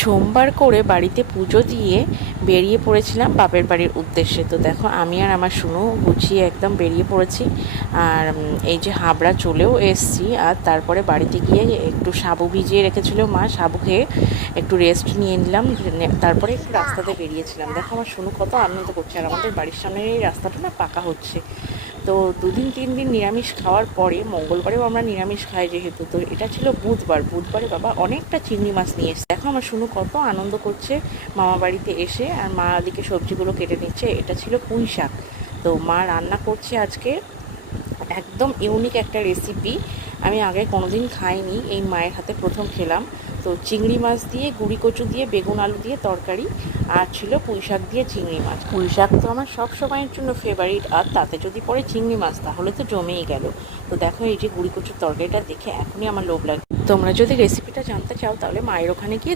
সোমবার করে বাড়িতে পুজো দিয়ে বেরিয়ে পড়েছিলাম বাপের বাড়ির উদ্দেশ্যে। তো দেখো আমি আর আমার শুনো গুছিয়ে একদম বেরিয়ে পড়েছি। আর এই যে হাবড়া চলেও এসছি। আর তারপরে বাড়িতে গিয়ে একটু সাবু ভিজিয়ে রেখেছিল মা, সাবু খেয়ে একটু রেস্ট নিয়ে নিলাম। তারপরে একটু রাস্তাতে বেরিয়েছিলাম। দেখো আমার শুনো কত আনন্দ করছে। আর আমাদের বাড়ির সামনের এই রাস্তাটা না পাকা হচ্ছে। তো 2 দিন 3 দিন নিরামিষ খাওয়ার পরে মঙ্গলবারেও আমরা নিরামিষ খাই যেহেতু, তো এটা ছিল বুধবার। বুধবারে বাবা অনেকটা চিংড়ি মাছ নিয়ে এসেছে। দেখো আমার শুনু কত আনন্দ করছে মামা বাড়িতে এসে। আর মা দিকে সবজিগুলো কেটে নিচ্ছে। এটা ছিল পুঁই শাক। তো মা রান্না করছে আজকে একদম ইউনিক একটা রেসিপি। আমি আগে কোনোদিন খাইনি, এই মায়ের হাতে প্রথম খেলাম। তো চিংড়ি মাছ দিয়ে গুঁড়ি কচু দিয়ে বেগুন আলু দিয়ে তরকারি, আর ছিল পুঁই শাক দিয়ে চিংড়ি মাছ। পুঁই শাক তো আমার সব সময়ের জন্য ফেভারিট, আর তাতে যদি পড়ে চিংড়ি মাছ তাহলে তো জমেই গেল। তো দেখো এই যে গুঁড়ি কচুর তরকারিটা দেখে এখনই আমার লোভ লাগে। তোমরা যদি রেসিপিটা জানতে চাও তাহলে মায়ের ওখানে গিয়ে